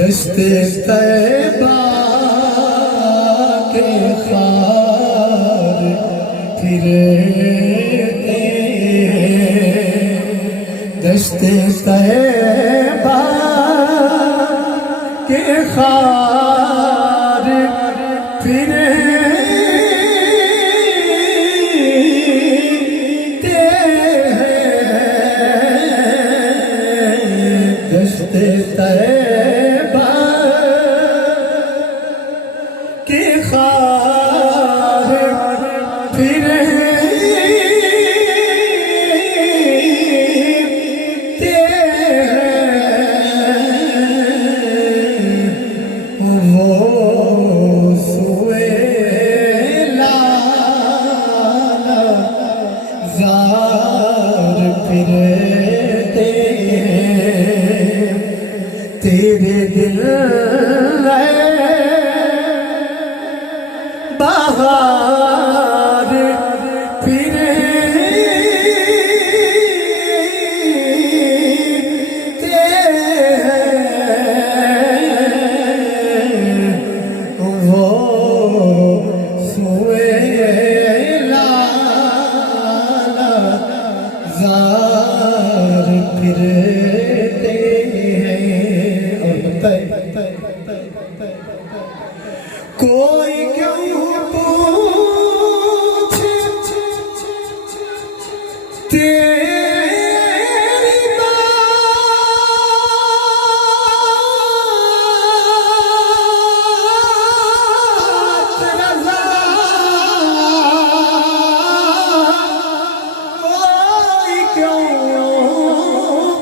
دشت طیبہ کے خار پھرتے دشت طیبہ کے خار پھرتے دشت طیبہ کے خار پھرتے وہ سوئے لالا زار پھرتے تیرے دل بہار پھرتے وہ سوئے لالا زار پھرتے اور بتائے کوئی کیوں پوچھے تیری بات رضا کوئی کیوں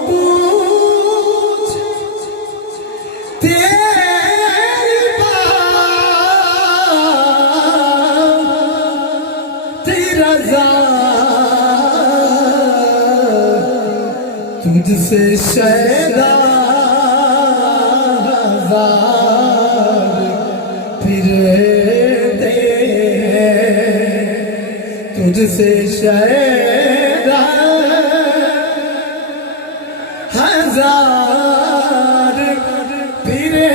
پوچھے تیری بات رضا تجھ سے شیدا ہزار پھرتے تجھ سے شیدا ہزار پھرتے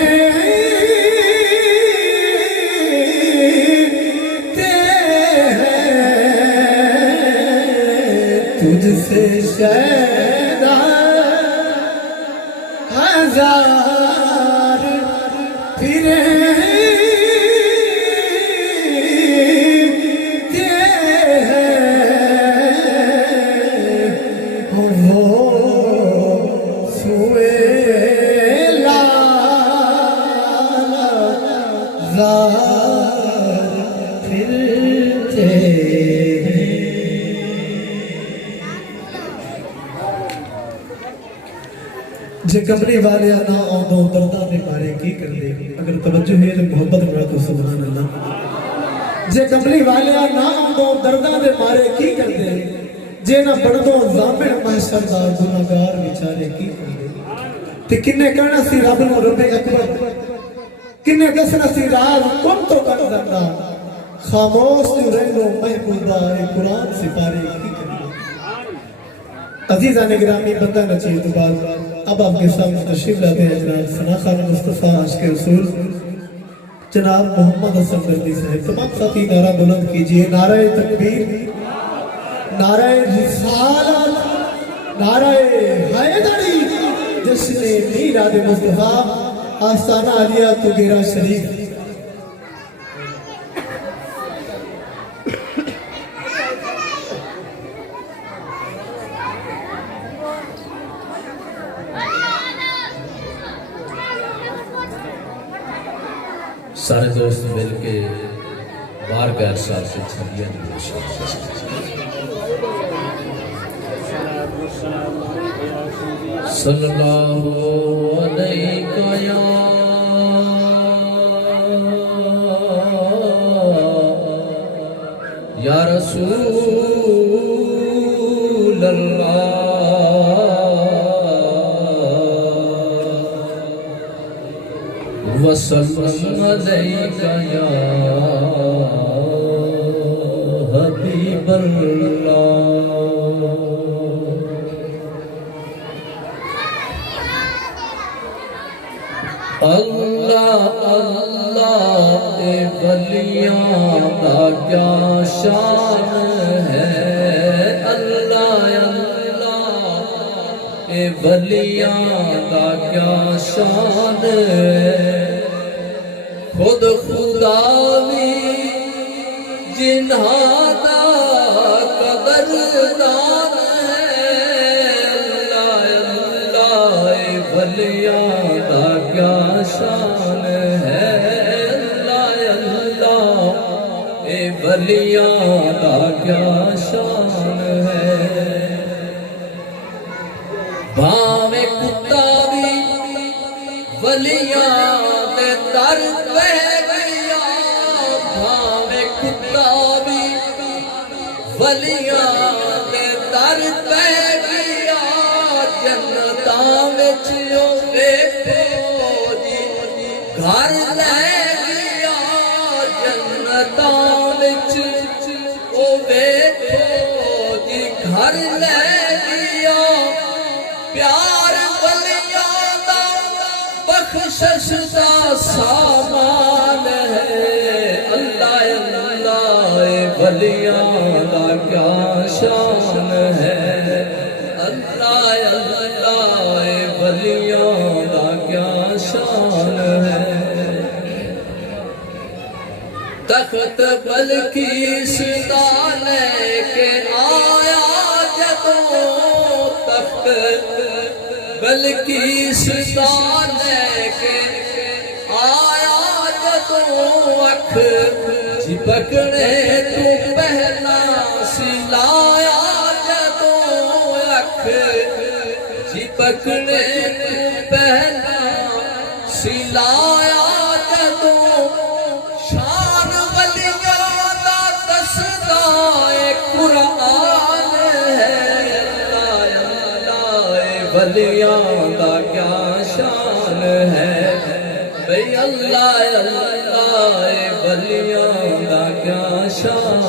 تجھ سے شیدا ہزار پھرتے وہ سوئے لالا زار پھرتے جے کملی والیا نہ آؤں دردہ دے مارے کی کر دے اگر توجہ ہے تو محبت مرا تو سبحان اللہ جے کملی والیا نہ آؤں دردہ دے مارے کی کر دے جے نہ بڑھ دو زامن محشر دار گناہگار بیچارے کی کر دے تے کنے کرنا سی رب نو رب اکبر کنے دسنا سی راز کن تو کر دندا خاموش جو رہنو محبوبہ قرآن سپارے کی کر دے عزیزان گرامی بندہ نچیے تو بعد اب آپ کے سامنے تشریف لاتے ہیں جناب ثنا خانم مصطفیٰ عاشق رسول جناب محمد حسن دردی صاحب تمام ساتھی نعرہ بلند کیجئے نعرہ تکبیر نعرہ رسالت نعرہ حیدری جشن میلاد مصطفیٰ آستانہ علیہ تگیرہ شریف سارے دوست مل کے بارگاہ ارشاد سے چھڑیاں صلی اللہ علیہ یا رسول اللہ وسلم علیکہ یا حبیب اللہ. اللہ اللہ اے ولیاں دا کیا شان ہے، اللہ اللہ اے ولیاں دا کیا شان ہے، خود خدا بھی جنہاں دا قدردان ہے، اللہ اللہ اے ولیاں دا کیا شان ہے، اللہ اللہ اے ولیاں دا کیا شان ہے، بھاویں کتا بھی ولیاں دے در پہ گیا، بھاویں کتا بھی ولیاں دے در پہ گیا، جنتاں وچ او ویکھو جی گھر لے گیا، جنتاں وچ او ویکھو جی گھر لے گیا، پیار ولیاں دا بخشش دا سامان ہے، اللہ اللہ اے ولیاں دا کیا شان ہے، اللہ اللہ اے ولیاں دا کیا شان ہے، تخت بلقیس دا لے کے آیا جدوں، تخت بلقیس دا لے کے آیا جدوں، اکھ جھپکنے تو پہلا سلایا جدوں، اکھ جھپکنے تو پہلا سلایا جدوں، شان ولیاں دا دسدا اے قرآن ہے، اللہ اللہ اے ولیاں دا کیا شان ہے، بھئی اللہ اللہ اے ولیاں دا کیا شان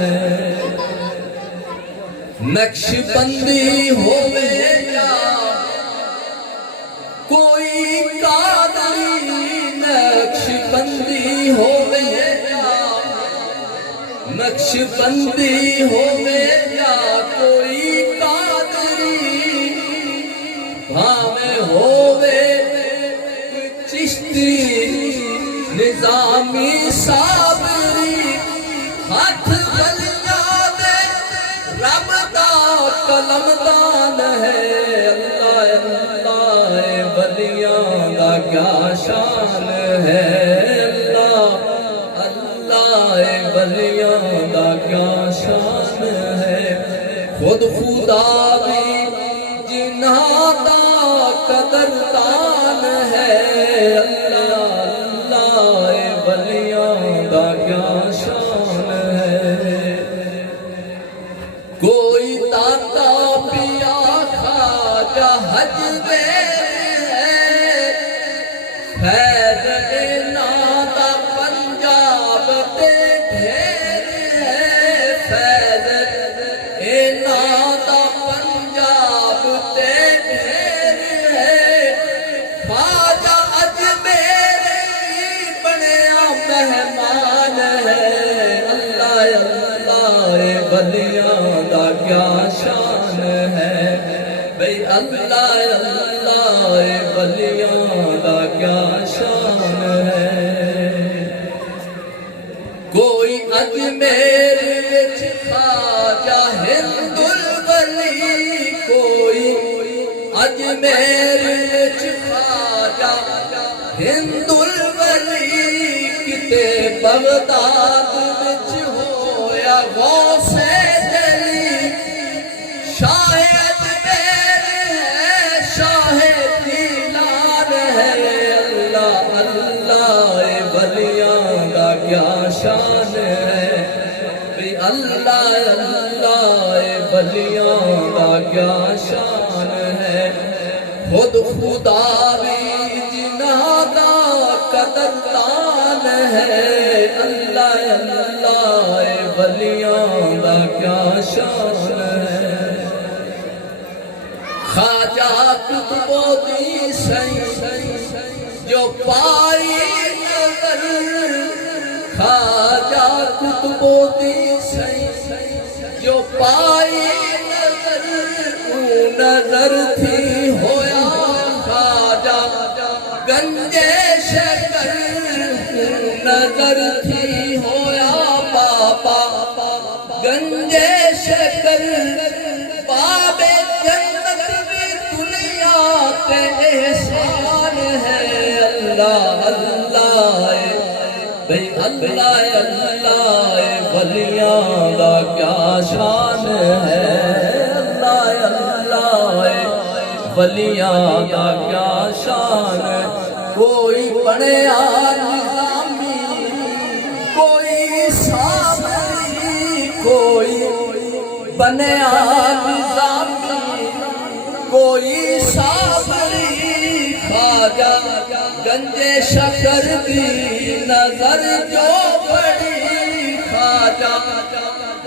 ہے، نقش بندی ہووے یا کوئی قادری، نقش بندی ہووے یا نقش بندی ہووے یا کوئی قادری، بھاویں ہووے چشتی نظامی صابری، ہاتھ ولیاں دے رب دا قلم دان ہے، اللہ اللہ اے ولیاں دا کیا شان ہے، اللہ اللہ اے ولیاں دا کیا شان ہے، خود خدا بھی جنہاں دا قدردان ہے، اللہ اللہ اے ولیاں دا کیا شان ہے، کوئی داتا پیا خواجہ حج دے ہے، خیر انہاں دا پنجاب تے ڈھیر ہے، خیر انہاں دا پنجاب تے ڈھیر ہے، خواجہ اجمیر بنیا مہمان ہے، اللہ اللہ اے ولیاں دا کیا شان ہے، بھئی اللہ اللہ اے ولیاں دا کیا شان ہے، کوئی اجمیر وچ خواجہ ہند الولی، کوئی اجمیر وچ خواجہ ہند الولی، کتے بغداد وچ ہویا غوث جلی، شاہ اجمیر ہے شاہ دیلان ہے، اللہ اللہ اے ولیاں دا کیا شان ہے، بھئی اللہ اللہ اے ولیاں دا کیا شان ہے، خود خدا بھی جنہاں دا قدردان ہے، اللہ اللہ اے ولیاں دا کیا شان ہے، خواجہ قطب الدین سعید جو پائی نظر خواجہ قطب الدین سی جو پائی نظر نظر تھی ہویا خواجہ گنجے شکر نظر تھی ہویا پاپا گنجے شکر باب جنت بھی دنیا پہ احسان ہے اللہ اللہ بھئی اللہ اللہ ولیاں دا کیا شان ہے اللہ اللہ ولیاں دا کیا شان ہے کوئی بنیا نظامی کوئی سامری کوئی بنیا نظامی کوئی سامری خواجہ گنجے شکر دی نظر جو پڑی خواجہ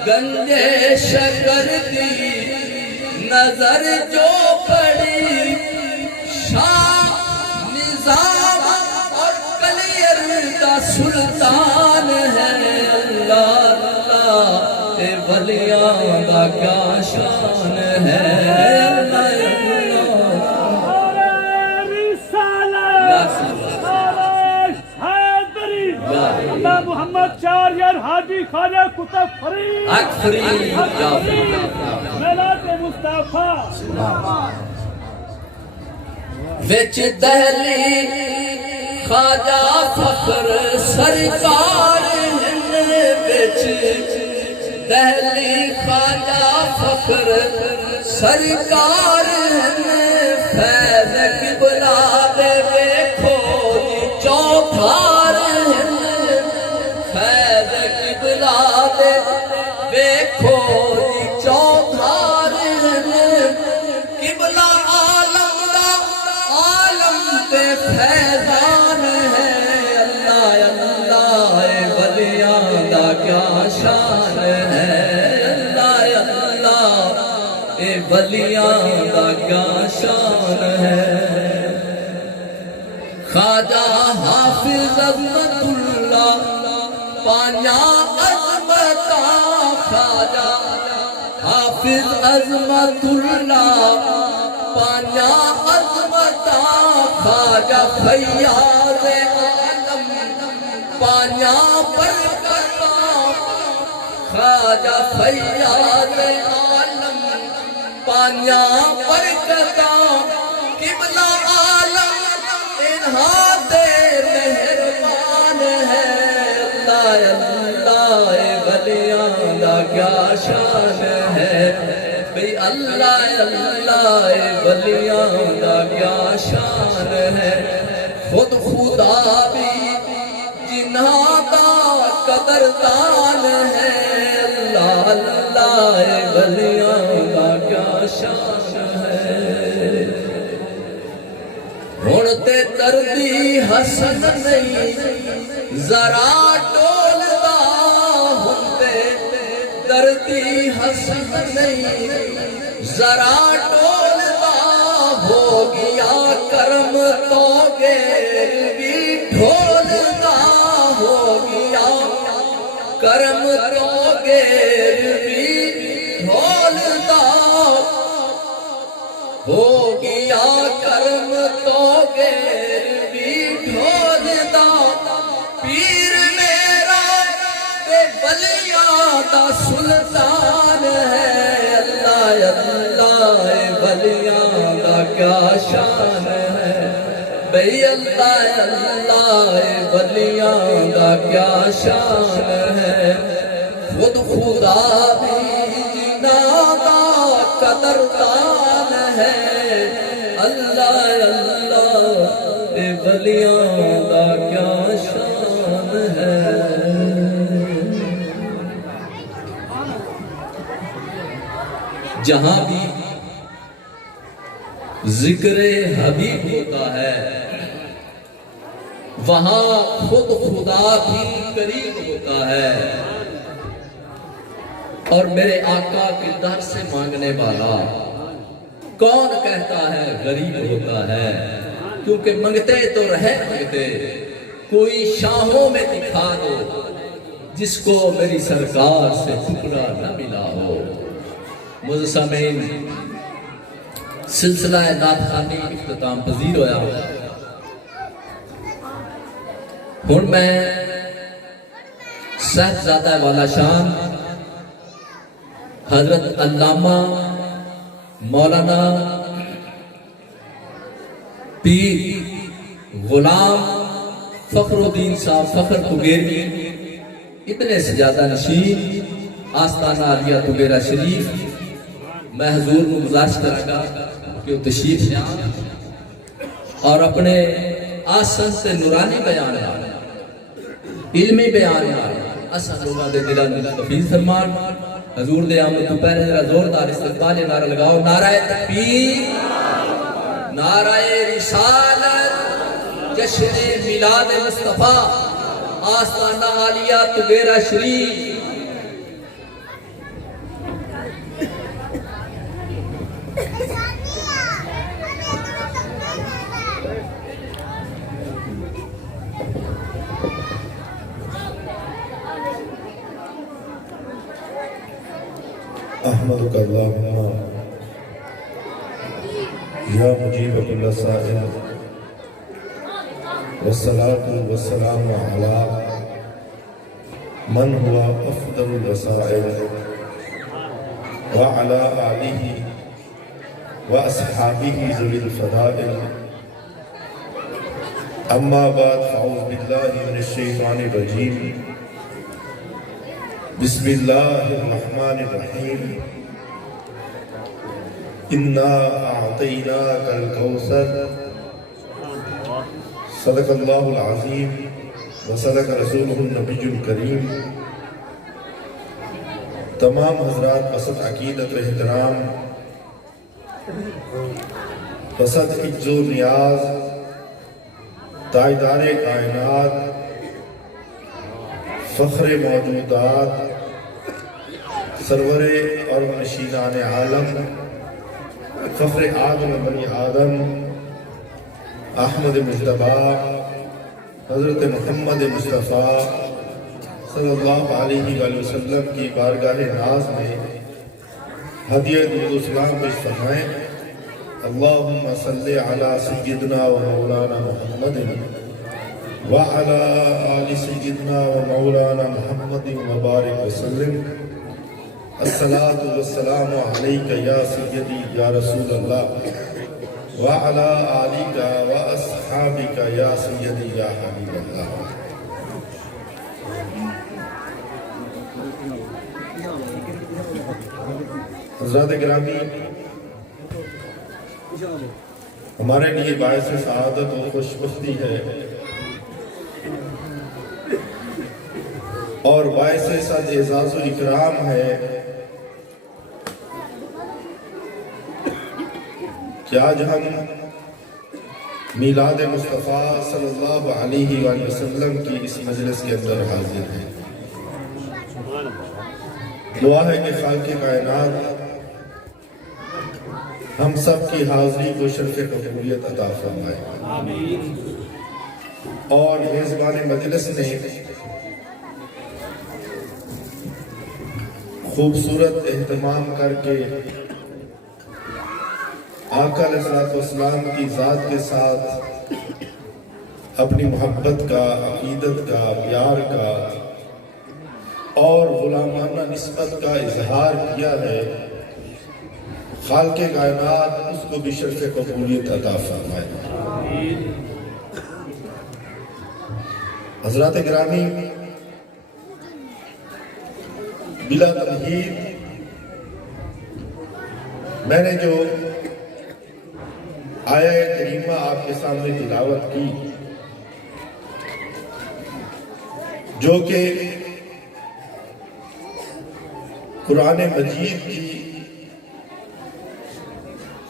گنجے شکر دی نظر جو پڑی شاہ نظام اور کلیر کا سلطان ہے اللہ اللہ اے ولیاں دا کیا شان ہے محمد چاریار حاجی خواجہ قطب فرید میلاد مصطفیٰ وچ دہلی خواجہ فخر سرکار وچ دہلی خواجہ فخر سرکار فیض قبلہ دے ویکھو جی چوتھار فیض قبلہ دے ویکھو جی چوتھار قبلہ عالم دا عالم تے فیضان ہے اللہ اللہ ولیاں دا کیا شان ہے اللہ اللہ اے ولیاں دا کیا شان ہے خواجہ حافظ عظمت اللہ پانیا عظمتہ خواجہ حافظ عظمت اللہ پانیا عظمتہ خواجہ فیاض عالم پانیا برکتہ خواجہ فیاض عالم پانیا برکتہ قبلہ عالم انہاں دے مہربان ہے اللہ اللہ ولیاں دا کیا شان ہے بھئی اللہ اللہ ولیاں دا کیا شان ہے خود خدا بھی جنہاں دا قدردان ہے اللہ اللہ ولیاں دا کیا شان ہے ہن تے دردی حسن نہیں ذرا ڈولدا ہن تے دردی حسن نہیں ذرا ڈولدا ہو گیا کرم تو غیر بھی ڈھولدا ہو گیا کرم تو غیر بھی ڈھولدا ہو گیا کرم تو غیر بھی ڈھولدا پیر میرا تے ولیاں دا سلطان ہے اللہ اللہ ولیاں دا کیا شان ہے بھئی اللہ اللہ ولیاں دا کیا شان ہے خود خدا بھی جنہاں دا قدردان ہے اللہ اللہ اے ولیاں دا کیا شان ہے جہاں بھی ذکر حبیب ہوتا ہے وہاں خود خدا بھی قریب ہوتا ہے اور میرے آقا کے در سے مانگنے والا کون کہتا ہے غریب ہوتا ہے کیونکہ منگتے تو رہے منگتے، کوئی شاہوں میں دکھا دو جس کو میری سرکار سے ٹکڑا نہ ملا ہو۔ مزسمین سلسلہ نعت خوانی اختتام پذیر ہویا ہوں میں صاحبزادہ والا شان حضرت علامہ مولانا پیر غلام فخر الدین صاحب فخر تگیروی ابن سجادہ نشین آستانہ عالیہ تگیرہ شریف میں حضور کو گزارش کرا کہ وہ تشریف لائیں اور اپنے آسن سے نورانی بیان علمی بیان اساں لوگاں دے دلاں نوں تفیض فرمان۔ حضور دے آمد تو پہلے ذرا زوردار استقبال نعرہ لگاؤ، نعرہ تکبیر، نعرہ رسالت، جشن میلاد مصطفیٰ، آستانہ عالیہ تگیرہ شریف۔ احمدک اللہم یا مجیب کل سائل والصلاة والسلام علی من ہوا افضل الرسائل وعلی آلہ واصحابہ ذوی الفضائل، اما بعد فاعوذ باللہ من الشیطان الرجیم، بسم اللہ الرحمن الرحیم، انا اعطیناک الکوثر، صدق اللہ العظیم وصدق رسولہ النبی الکریم۔ تمام حضرات بسط عقیدت و احترام، بسط عجز و نیاز، تاجدار کائنات، فخر موجودات، سرور اور نشینان عالم، فخر آدم بنی آدم، احمد مجتبیٰ حضرت محمد مصطفیٰ صلی اللہ علیہ وآلہ وسلم کی بارگاہ ناز میں ہدیہ درود و سلام پیش فرمائیں۔ اللہم صلی علی سیدنا و مولانا محمد وعلی آل سیدنا و مولانا محمد مبارک وسلم۔ الصلاة والسلام علیکہ یا سیدی یا رسول اللہ وعلی آلکہ و اصحابکہ یا سیدی یا حبیب اللہ۔ حضرات گرامی، ہمارے لیے باعث سعادت و خوشبختی ہے اور باعث صد اعزاز و اکرام ہے کہ آج ہم میلاد مصطفیٰ صلی اللہ علیہ وآلہ وسلم کی اس مجلس کے اندر حاضر ہیں۔ دعا ہے کہ خالق کائنات ہم سب کی حاضری کو شرف قبولیت عطا فرمائے، اور میزبان مجلس نے خوبصورت اہتمام کر کے آقا علیہ السلام کی ذات کے ساتھ اپنی محبت کا، عقیدت کا، پیار کا اور غلامانہ نسبت کا اظہار کیا ہے۔ خالق کائنات اس کو بھی شرف قبولیت عطا فرمائے۔ حضرات گرامی، بلا تمہید میں نے جو آیہ کریمہ آپ کے سامنے تلاوت کی، جو کہ قرآن مجید کی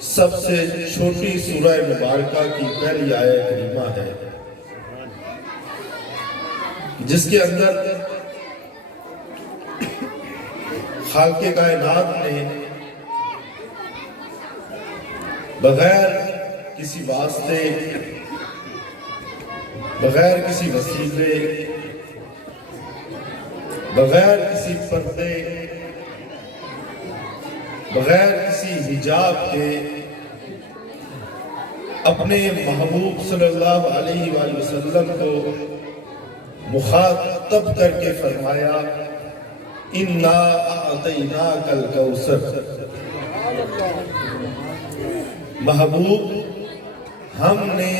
سب سے چھوٹی سورہ مبارکہ کی پہلی آیہ کریمہ ہے، جس کے اندر خالق کائنات نے بغیر کسی واسطے، بغیر کسی وسیلے، بغیر کسی پردے، بغیر کسی حجاب کے اپنے محبوب صلی اللہ علیہ وآلہ وسلم کو مخاطب کر کے فرمایا اِنَّا أَعْطَيْنَاكَ الْكَوْثَرَ، محبوب ہم نے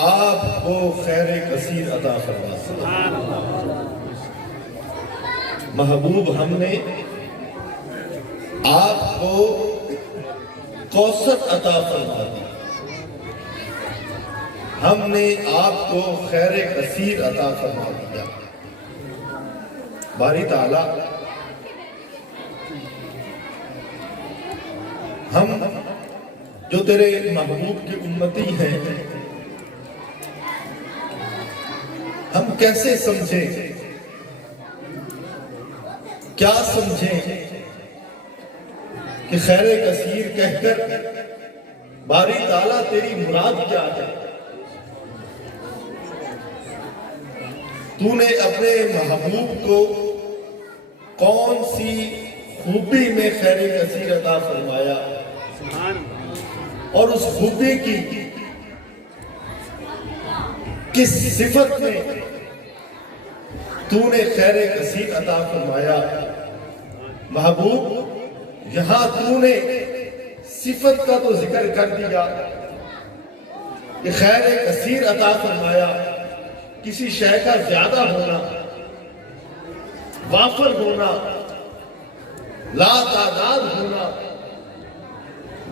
آپ کو خیر کثیر عطا فرمایا، محبوب ہم نے آپ کو کوثر عطا فرما دی، ہم نے آپ کو خیر کثیر عطا فرما دیا۔ باری تعالیٰ ہم جو تیرے محبوب کی امتی ہیں، ہم کیسے سمجھیں، کیا سمجھیں کہ خیر کثیر کہہ کر باری تعالیٰ تیری مراد کیا ہے؟ تو نے اپنے محبوب کو کون سی خوبی میں خیر کثیر عطا فرمایا اور اس خوبی کی کس صفت میں تو نے خیر کثیر عطا فرمایا؟ محبوب یہاں تو نے صفت کا تو ذکر کر دیا کہ خیر کثیر عطا فرمایا، کسی شے کا زیادہ ہونا، وافر ہونا، لا تعداد ہونا،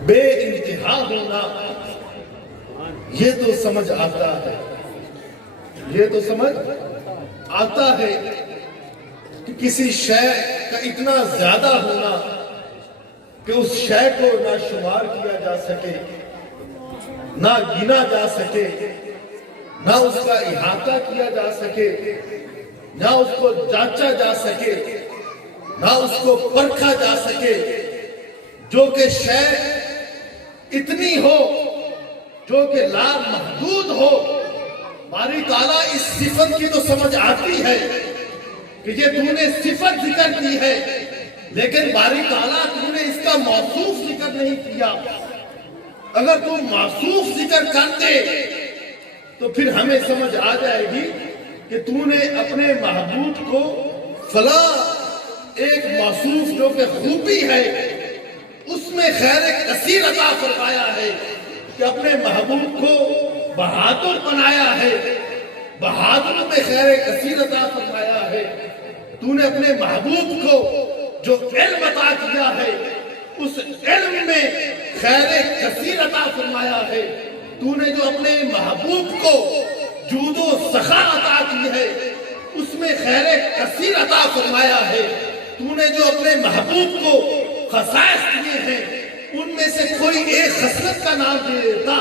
بے انتہا ہونا، یہ تو سمجھ آتا ہے، یہ تو سمجھ آتا ہے کہ کسی شے کا اتنا زیادہ ہونا کہ اس شے کو نہ شمار کیا جا سکے، نہ گنا جا سکے، نہ اس کا احاطہ کیا جا سکے، نہ اس کو جانچا جا سکے، نہ اس کو پرکھا جا سکے، جو کہ شے اتنی ہو، جو کہ لا محدود ہو۔ باری تعالیٰ اس صفت کی تو سمجھ آتی ہے کہ یہ تو نے صفت ذکر کی ہے، لیکن باری تعالیٰ تو نے اس کا موصوف ذکر نہیں کیا۔ اگر تو موصوف ذکر کرتے تو پھر ہمیں سمجھ آ جائے گی کہ تو نے اپنے محبوب کو فلاں ایک موصوف جو کہ خوبی ہے اس میں خیر کثیر عطا فرمایا ہے، کہ اپنے محبوب کو بہادر بنایا ہے، بہادر میں خیر کثیر عطا فرمایا ہے۔ تو نے اپنے محبوب کو جو علم عطا کیا ہے اس علم میں خیر کثیر عطا فرمایا ہے۔ تو نے جو اپنے محبوب کو جود و سخا عطا کی ہے اس میں خیر کثیر عطا فرمایا ہے۔ تو نے جو اپنے محبوب کو خصائص دیے ہیں ان میں سے کوئی ایک خصلت کا نام دے دیتا،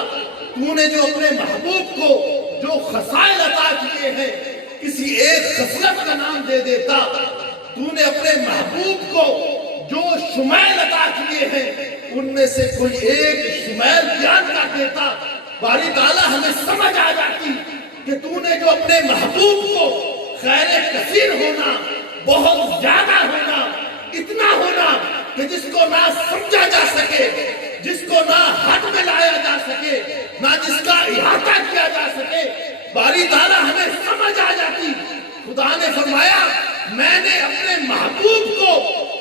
تو نے جو اپنے محبوب کو جو خصائص عطا کیے ہیں کسی ایک خصلت کا نام دے دیتا، تو نے اپنے محبوب کو جو شمائل عطا کیے ہیں ان میں سے کوئی ایک شمائل بیان کر دیتا، باری تعالیٰ ہمیں سمجھ آ جاتی کہ تو نے جو اپنے محبوب کو خیر کثیر ہونا، بہت زیادہ ہونا، اتنا ہونا کہ جس کو نہ سمجھا جا سکے، جس کو نہ حد میں لایا جا سکے، نہ جس کا احاطہ کیا جا سکے، باری تعالیٰ ہمیں سمجھ آ جاتی۔ خدا نے فرمایا میں نے اپنے محبوب کو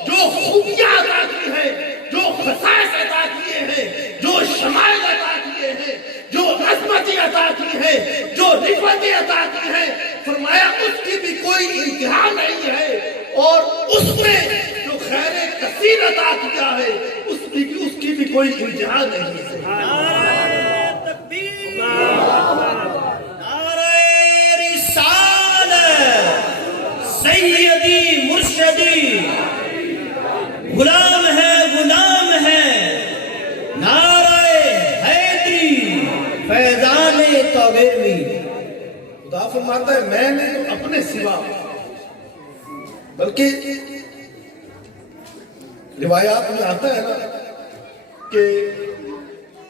جو خوبیاں عطا کی ہیں، جو خصائص عطا کیے ہیں، جو شمائل عطا کیے ہیں، جو عظمتیں عطا کی ہیں، جو رفعتیں عطا کی ہیں، فرمایا اس کی بھی کوئی انتہا نہیں ہے، اور اس میں جو خیر کثیر عطا کیا ہے اس کی بھی کوئی انتہا نہیں ہے۔ سیدی مرشدی غلام ہے نعرہ حیدری فیضان توبیروی۔ خدا فرماتا ہے میں نے اپنے سوا، بلکہ روایات میں آتا ہے نا کہ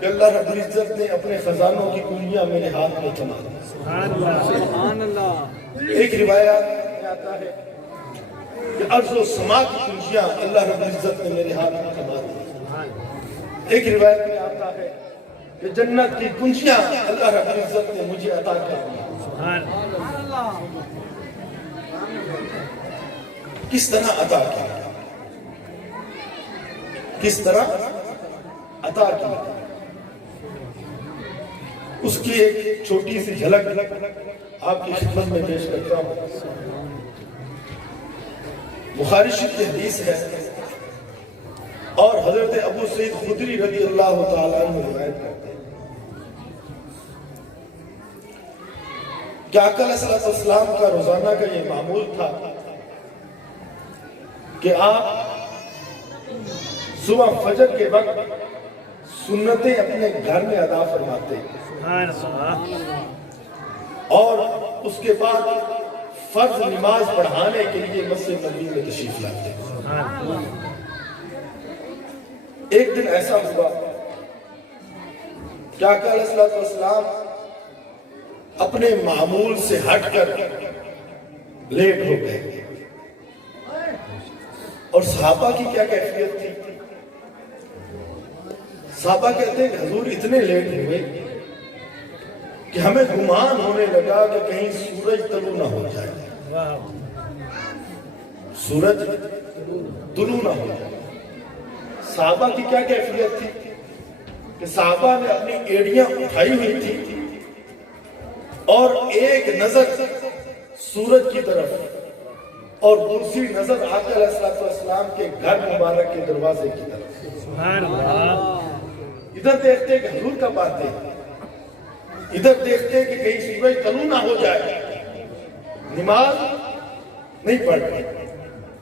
کہ اللہ رب العزت نے اپنے خزانوں کی کنجیاں میرے ہاتھ میں تھما دی۔ ایک روایت میں آتا ہے کہ ارض و سما کی کنجیاں اللہ رب العزت نے میرے ہاتھ میں تھما دی۔ ایک روایت میں آتا ہے کہ جنت کی کنجیاں اللہ رب العزت نے مجھے عطا کر دی۔ کس طرح عطا کیا؟ کس طرح عطا کی؟ اس کی ایک چھوٹی سی جھلک آپ کی خدمت میں پیش کرتا ہوں۔ بخاری شریف کی حدیث ہے اور حضرت ابو سعید خدری رضی اللہ تعالیٰ عنہ روایت کرتے ہیں کہ آقا علیہ السلام کا روزانہ کا یہ معمول تھا کہ آپ صبح فجر کے وقت سنتیں اپنے گھر میں ادا فرماتے اور اس کے بعد فرض نماز پڑھانے کے لیے مسجد نبوی میں تشریف لاتے۔ ایک دن ایسا ہوا کہ آقا علیہ السلام اپنے معمول سے ہٹ کر لیٹ ہو گئے اور صحابہ کی کیا کیفیت تھی؟ صحابہ کہتے ہیں کہ حضور اتنے لیٹ ہوئے کہ ہمیں گمان ہونے لگا کہ کہیں سورج طلوع نہ ہو جائے، سورج طلوع نہ ہو جائے۔ صحابہ کی کیا کیفیت تھی کہ صحابہ نے اپنی ایڑیاں اٹھائی ہوئی تھی اور ایک نظر سورج کی طرف اور دوسری نظر آقا علیہ السلام کے گھر مبارک کے دروازے کی طرف۔ ادھر دیکھتے کہ حضور کب آتے، ادھر دیکھتے کہ کہیں سورج طلوع نہ ہو جائے، نماز نہیں پڑھ رہے،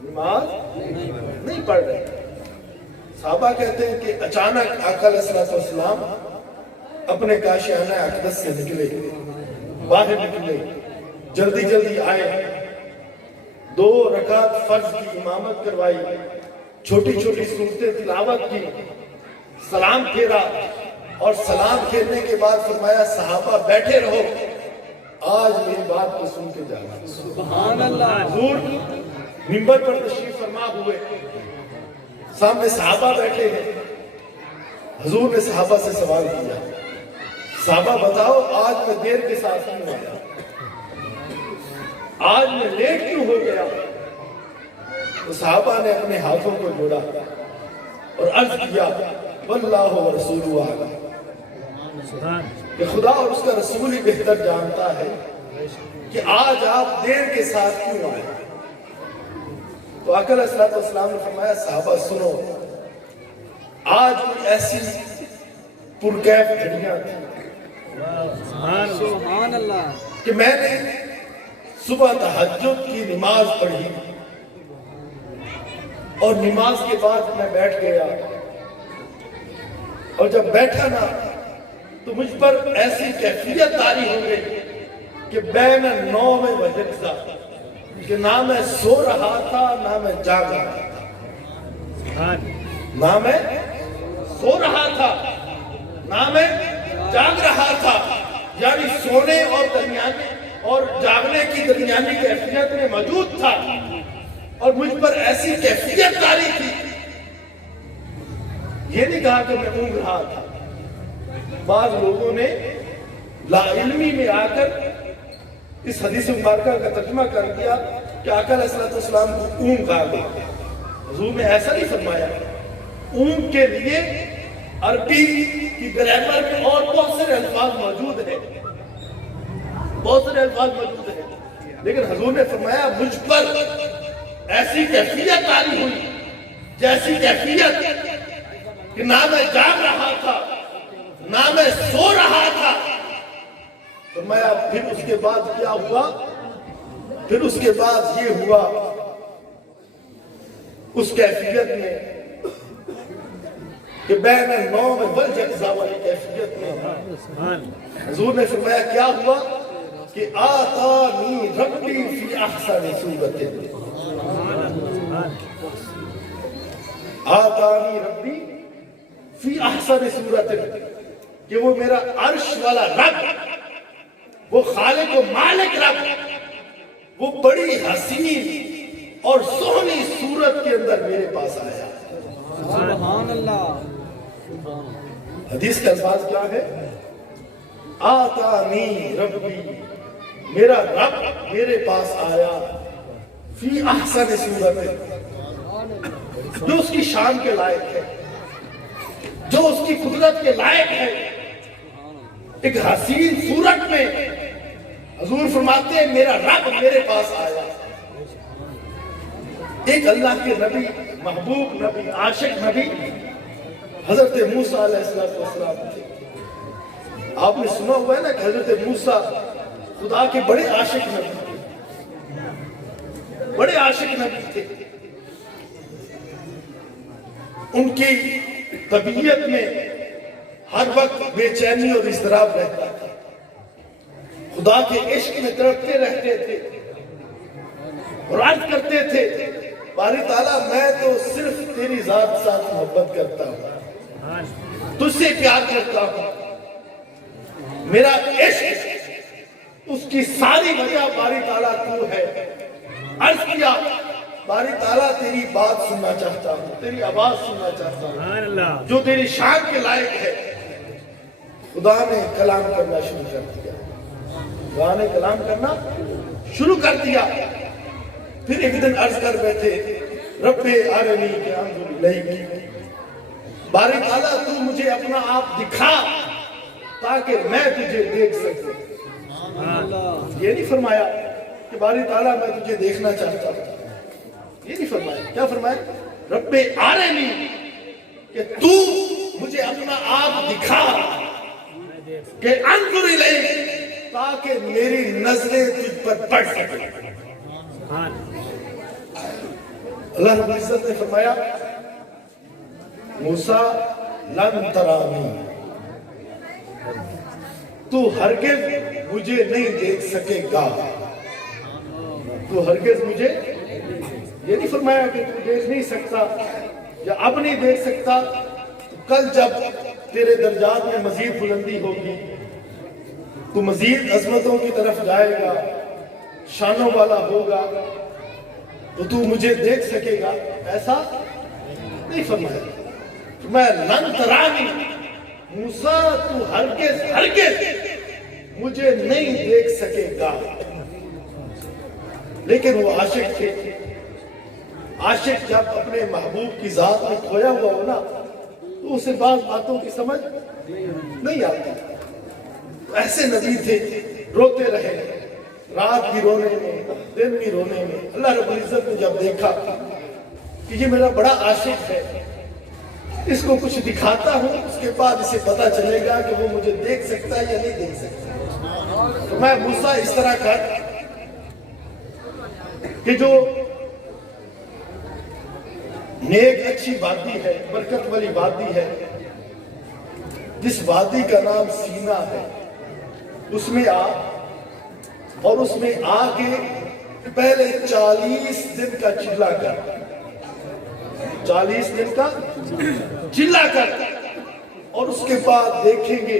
نماز نہیں پڑھ رہے۔ صحابہ کہتے ہیں کہ اچانک آقا علیہ السلام اپنے کاشیانہ اقدس سے نکلے، باہر نکلے، جلدی جلدی آئے، 2 رکعت فرض کی امامت کروائی، چھوٹی چھوٹی سورتیں تلاوت کی، سلام پھیرا اور سلام پھیرنے کے بعد فرمایا صحابہ بیٹھے رہو، آج میری بات کو سن کے جانا۔ سبحان اللہ۔ حضور منبر پر تشریف فرما ہوئے، سامنے صحابہ بیٹھے ہیں، حضور نے صحابہ سے سوال کیا، صحابہ بتاؤ آج میں دیر کے ساتھ کیوں آیا، آج میں لیٹ کیوں ہو گیا؟ تو صحابہ نے اپنے ہاتھوں کو جوڑا اور عرض کیا واللہ ورسولہ اعلم، کہ خدا اور اس کا رسول ہی بہتر جانتا ہے کہ آج آپ دیر کے ساتھ کیوں آئے۔ تو آقا علیہ السلام نے فرمایا صحابہ سنو، آج کوئی ایسی پرکیف گھڑیاں تھیں کہ میں نے صبح تہجد کی نماز پڑھی اور نماز کے بعد میں بیٹھ گیا، اور جب بیٹھا نا تو مجھ پر ایسی کیفیت طاری ہو گئی کہ بین النوم والجزع، کہ نہ میں سو رہا تھا نہ میں جاگ رہا تھا، نہ میں سو رہا تھا نہ میں جاگ رہا تھا، یعنی سونے اور درمیانے اور جاگنے کی درمیانی کیفیت میں موجود تھا، اور مجھ پر ایسی کیفیت طاری تھی، یہ نہیں کہا کہ میں اونگ رہا تھا۔ بعض لوگوں نے لا علمی میں آ کر اس حدیث مبارکہ کا ترجمہ کر دیا کہ آقا علیہ السلام کو اونگ کہا گیا۔ حضور نے ایسا نہیں فرمایا۔ اونگ کے لیے عربی کی گرامر میں اور بہت سارے الفاظ موجود ہیں، بہت سارے الفاظ موجود ہیں، لیکن حضور نے فرمایا مجھ پر ایسی کیفیت طاری ہوئی، جیسی کیفیت کہ نہ میں جاگ رہا تھا نہ میں سو رہا تھا۔ فرمایا پھر اس کے بعد کیا ہوا؟ پھر اس کے بعد یہ ہوا، اس کیفیت میں کہ بین النوم والجزع والی کیفیت میں حضور نے فرمایا کیا ہوا کہ آتانی ربی فی احسن صورت، آتانی ربی فی احسن صورت، کہ وہ میرا عرش والا رب، وہ خالق و مالک رب، وہ بڑی حسین اور سونی صورت کے اندر میرے پاس آیا۔ سبحان اللہ۔ حدیث کے الفاظ کیا ہے؟ آتانی ربی، میرا رب میرے پاس آیا فی احسن صورت، جو اس کی شان کے لائق ہے، جو اس کی قدرت کے لائق ہے، ایک حسین صورت میں۔ حضور فرماتے ہیں میرا رب میرے پاس آیا۔ ایک اللہ کے نبی، محبوب نبی، عاشق نبی حضرت موسیٰ علیہ السلام تھے۔ آپ نے سنا ہوا ہے نا کہ حضرت موسیٰ خدا کے بڑے عاشق نبی تھے، بڑے عاشق نبی تھے۔ ان کی طبیعت میں ہر وقت بے چینی اور اضطراب رہتا تھا، خدا کے عشق میں تڑپتے رہتے تھے اور عرض کرتے تھے باری تعالیٰ میں تو صرف تیری ذات ساتھ محبت کرتا ہوں، تجھ سے پیار کرتا ہوں، میرا عشق اس کی ساری وجہ باری تعالیٰ تو ہے۔ عرض کیا باری تعالیٰ تیری بات سننا چاہتا ہوں، تیری آواز سننا چاہتا ہوں جو تیری شان کے لائق ہے۔ خدا نے کلام کرنا شروع کر دیا، خدا نے کلام کرنا شروع کر دیا۔ پھر ایک دن عرض کر بیٹھے رب ارنی کہ انظر الیک، باری تعالیٰ تو مجھے اپنا آپ دکھا تاکہ میں تجھے دیکھ سکوں۔ یہ نہیں فرمایا کہ باری تعالیٰ میں تجھے دیکھنا چاہتا ہوں، یہ نہیں فرمایا۔ کیا فرمایا؟ رب ارنی کہ تو مجھے اپنا آپ دکھا کہ انظر الیک تاکہ میری نظریں تجھ پر پڑ سکیں۔ اللہ رب العزت نے فرمایا موسیٰ لن ترانی، تو ہرگز مجھے نہیں دیکھ سکے گا، تو ہرگز مجھے، یہ نہیں فرمایا کہ تو دیکھ نہیں سکتا یا اب نہیں دیکھ سکتا، تو کل جب تیرے درجات میں مزید بلندی ہوگی، تو مزید عظمتوں کی طرف جائے گا، شانوں والا ہوگا، تو تو مجھے دیکھ سکے گا، ایسا نہیں فرمایا۔ میں لن ترانی، موسیٰ تو ہرگز مجھے نہیں دیکھ سکے گا۔ لیکن وہ عاشق تھے، عاشق جب اپنے محبوب کی ذات میں کھویا ہوا ہو نا تو اسے بعض باتوں کی سمجھ نہیں آتی۔ ایسے نبی تھے، روتے رہے، رات بھی رونے میں، دن بھی رونے میں۔ اللہ رب العزت نے جب دیکھا کہ یہ میرا بڑا عاشق ہے، اس کو کچھ دکھاتا ہوں، اس کے بعد اسے پتا چلے گا کہ وہ مجھے دیکھ سکتا ہے یا نہیں دیکھ سکتا۔ تو میں موسیٰ اس طرح کر کہ جو نیک اچھی وادی ہے، برکت والی وادی ہے، جس وادی کا نام سینا ہے، اس میں آ، اور اس میں آ کے پہلے 40 دن کا چلا کر، 40 دن کا چلا کر، اور اس کے بعد دیکھیں گے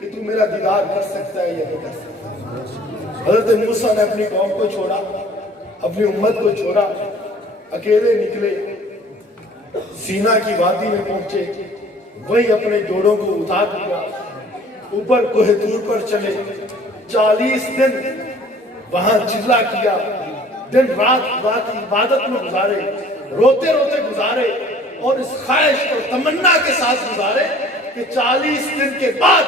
کہ تو میرا دیدار کر سکتا ہے یا نہیں کر سکتا۔ حضرت موسیٰ نے اپنی قوم کو چھوڑا، اپنی امت کو چھوڑا، اکیلے نکلے، سینا کی وادی میں پہنچے، وہیں اپنے جوڑوں کو اتار دیا، اوپر کوہ طور پر چلے، 40 دن وہاں چلا کیا، دن رات عبادت میں گزارے، روتے روتے گزارے، اور اس خواہش اور تمنا کے ساتھ گزارے کہ 40 دن کے بعد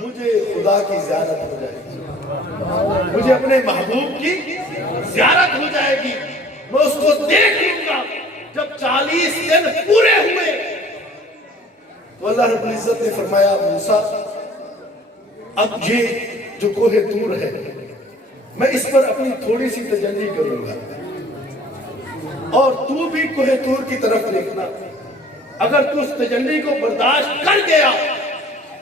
مجھے خدا کی زیارت ہو جائے گی، مجھے اپنے محبوب کی زیارت ہو جائے گی، میں اس کو دیکھ لوں گا۔ جب 40 دن پورے ہوئے تو اللہ رب العزت نے فرمایا موسیٰ اب یہ جو کوہ طور ہے میں اس پر اپنی تھوڑی سی تجلی کروں گا، اور تو بھی کوہ طور کی طرف دیکھنا، اگر تو اس تجلی کو برداشت کر گیا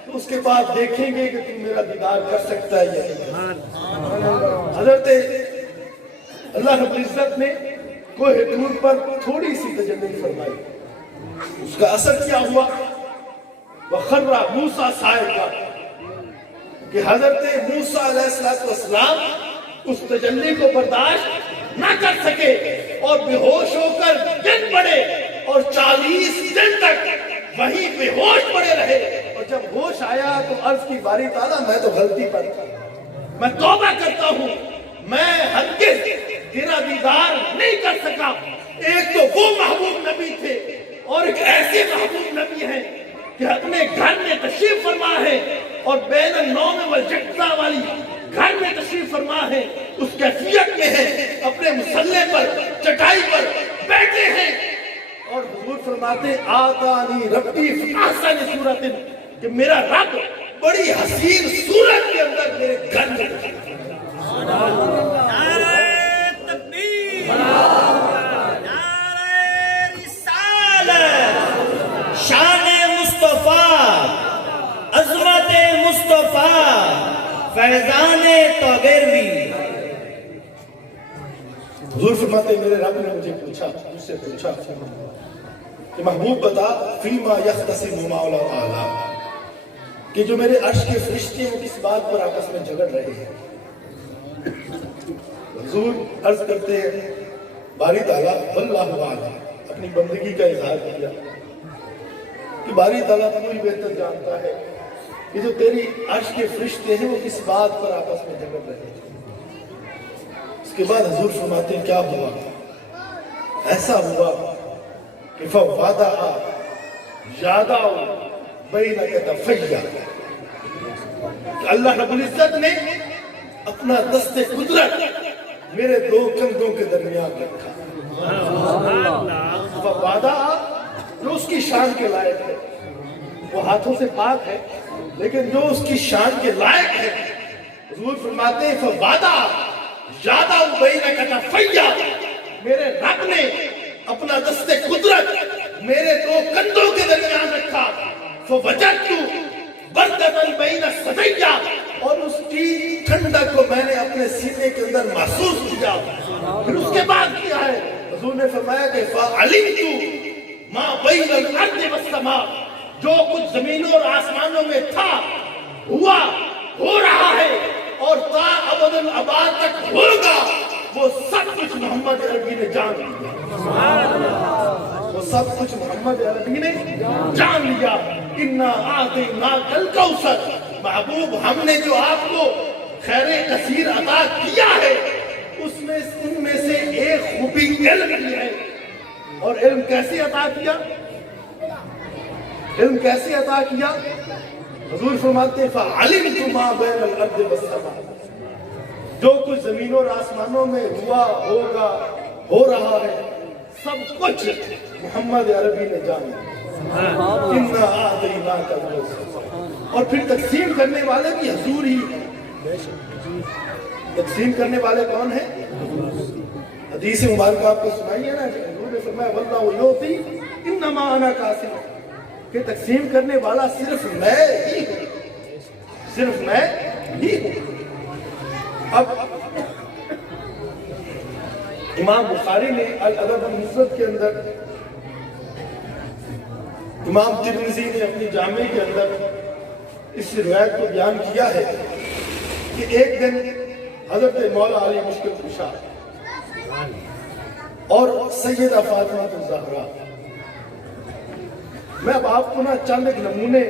تو اس کے بعد دیکھیں گے کہ تو میرا دیدار کر سکتا ہے یا نہیں۔ حضرت اللہ رب العزت نے کوہ طور پر تھوڑی سی تجلی فرمائی، اس کا اثر کیا ہوا؟ وخر موسیٰ صاعقہ کہ حضرت موسیٰ علیہ السلام اس تجلی کو برداشت نہ کر سکے اور بے ہوش ہو کر گر پڑے اور 40 دن تک وہیں بے ہوش پڑے رہے، اور جب ہوش آیا تو عرض کی باری تعالیٰ میں تو غلطی پر تھا، میں توبہ کرتا ہوں، میں ہرگز تیرا دیدار نہیں کر سکا۔ ایک تو وہ محبوب نبی تھے اور ایک ایسے محبوب نبی ہیں کہ اپنے گھر میں تشریف فرما ہے اور بین النوم والجقظہ والی گھر میں تشریف فرما ہے، اس کیفیت میں ہے، اپنے مصلے پر چٹائی پر بیٹھے ہیں اور حضور فرماتے آتانی ربی فی احسن صورت، کہ میرا رب بڑی حسین صورت کے اندر میرے گھر میں تشریف فرما۔ نعرہ تکبیر، نعرہ رسالت، شان مصطفیٰ، عظمت مصطفیٰ، فیضان توگیروی۔ حضور فرماتے میرے رب نے مجھے پوچھا، مجھ سے پوچھا کہ محبوب بتا فیما یختصم مولا اعلیٰ، کہ جو میرے عرش کے فرشتے ہیں وہ کس بات پر آپس میں جھگڑ رہے ہیں۔ حضور عرض کرتے ہیں باری تعالیٰ واللہ اعلم، اپنی بندگی کا اظہار کیا کہ باری تعالیٰ کوئی بہتر جانتا ہے کہ جو تیری عرش کے فرشتے ہیں وہ کس بات پر آپس میں جھگڑ رہے ہیں۔ اس کے بعد حضور فرماتے ہیں کیا ہوا؟ ایسا ہوا کہ فوادہ یادہ بینک تفیہ، کہ اللہ رب العزت نے اپنا دست قدرت میرے دو کندھوں کے درمیان رکھا۔ فوادہ جو اس کی شان کے لائق ہے، وہ ہاتھوں سے پاک ہے لیکن جو اس کی شان کے لائق ہے، حضور فرماتے ہیں فوادہ یادہ بینک تفیہ، میرے رب نے اپنا دست قدرت میرے دو کندھوں کے درمیان رکھا۔ فوجدت بردۃ بین الثدیہ، اور اس کی ٹھنڈک کو میں نے اپنے سینے کے اندر محسوس کیا۔ پھر اس کے بعد کیا ہے؟ حضور نے فرمایا کہ فعلمت ما بین الارض والسماء، جو کچھ زمینوں اور آسمانوں میں تھا ہوا، ہو رہا ہے اور تا ابد الاباد تک ہوگا، وہ سب کچھ محمد عربی نے جان لیا، وہ سب کچھ محمد عربی نے جان لیا۔ انا اعطیناک الکوثر، محبوب ہم نے جو آپ کو خیر کثیر عطا کیا ہے اس میں ان میں سے ایک خوبی علم کی ہے، اور علم کیسے عطا کیا؟ علم کیسے عطا کیا؟ حضور فرماتے ہیں فعلمت ما بین الارض والسماء، جو کچھ زمینوں اور آسمانوں میں ہوا، ہوگا، ہو رہا ہے، سب کچھ محمد عربی نے جان لیا۔ انا اعطیناک الکوثر، اور پھر تقسیم کرنے والے بھی حضور ہی ہیں۔ تقسیم کرنے والے کون ہیں؟ حدیث مبارک آپ کو سنائی ہے نا، حضور نے فرمایا واللہ یعطی انما انا قاسم، کہ تقسیم کرنے والا صرف میں ہی ہوں، صرف میں ہی ہوں۔ اب امام بخاری نے الادب المفرد کے اندر، امام ترمذی نے اپنی جامع کے اندر اس روایت کو بیان کیا ہے کہ ایک دن حضرت مولا علی مشکل کشا اور سیدہ فاطمہ الزہرا، میں اب آپ کو چند ایک نمونے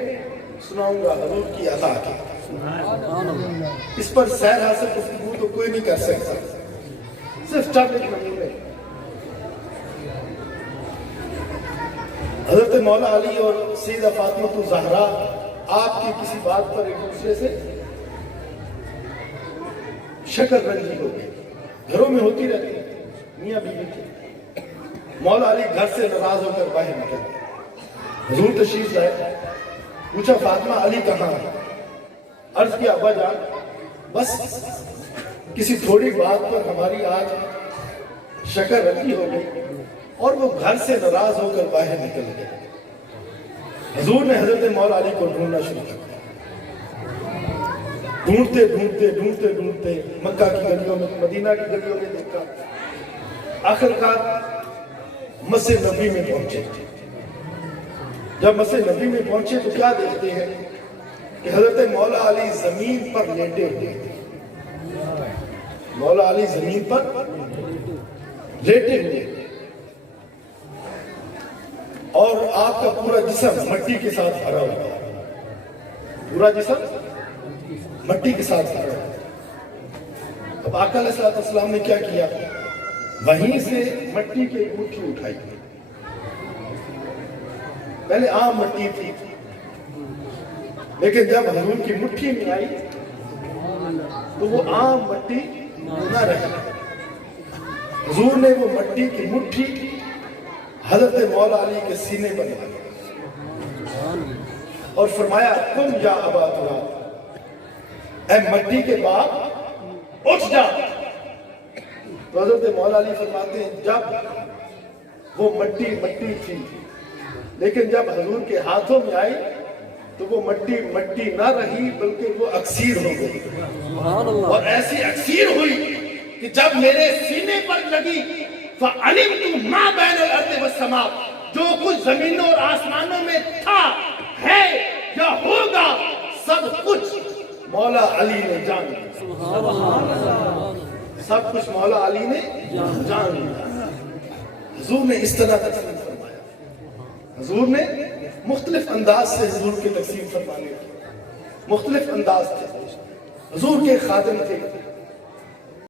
سناؤں گا حضور کی عطا کے، اس پر سیر حاصل گفتگو تو کوئی نہیں کر سکتا، صرف چند ایک نمونے۔ حضرت مولا علی اور سیدہ فاطمہ الزہرا آپ کی کسی بات پر ایک دوسرے سے شکر رنجی ہو گئی، گھروں میں ہوتی رہتی ہے، میاں بیوی کی۔ مولا علی گھر سے ناراض ہو کر باہر نکل گئے، حضور تشریف لائے، پوچھا فاطمہ علی کہاں ہے؟ عرض کیا ابا جان بس کسی تھوڑی بات پر ہماری آج شکر رنجی ہو گئی اور وہ گھر سے ناراض ہو کر باہر نکل گئے۔ حضور نے حضرت مولا علی کو ڈھونڈنا شروع کر دیا، ڈھونڈتے ڈھونڈتے ڈھونڈتے ڈھونڈتے مکہ کی گلیوں میں، مدینہ کی گلیوں میں دیکھا، آخرکار مسجد نبی میں پہنچے۔ جب مسجد نبی میں پہنچے تو کیا دیکھتے ہیں کہ حضرت مولا علی زمین پر لیٹے ہوئے تھے. مولا علی زمین پر لیٹے ہوئے اور آپ کا پورا جسم مٹی کے ساتھ بھرا ہوا ہے. پورا جسم مٹی کے ساتھ بھرا ہوا ہے. اب آقا علیہ السلام نے کیا کیا؟ وہیں سے مٹی کی مٹھی اٹھائی. پہلے عام مٹی تھی لیکن جب حضور کی مٹھی میں آئی تو وہ عام مٹی نہ رہی. حضور نے وہ مٹی کی مٹھی حضرت مولا علی کے سینے پر لگائی اور فرمایا کم یا ابا تراب، اے مٹی کے باپ اٹھ جا. تو حضرت مولا علی فرماتے ہیں جب وہ مٹی تھی لیکن جب حضور کے ہاتھوں میں آئی تو وہ مٹی نہ رہی بلکہ وہ اکسیر ہو گئی. اور ایسی اکسیر ہوئی کہ جب میرے سینے پر لگی فَعَلِمْتُ مَا بَيْنَ الْأَرْضِ وَالسَّمَاءِ، جو کچھ زمینوں اور آسمانوں میں تھا، ہے یا ہوگا، سب کچھ مولا علی نے جان لیا. سب کچھ مولا علی نے جان لیا. حضور نے اس طرح تقسیم فرمایا. حضور نے مختلف انداز سے حضور کے تقسیم فرمانے مختلف انداز تھے. حضور کے خادم تھے.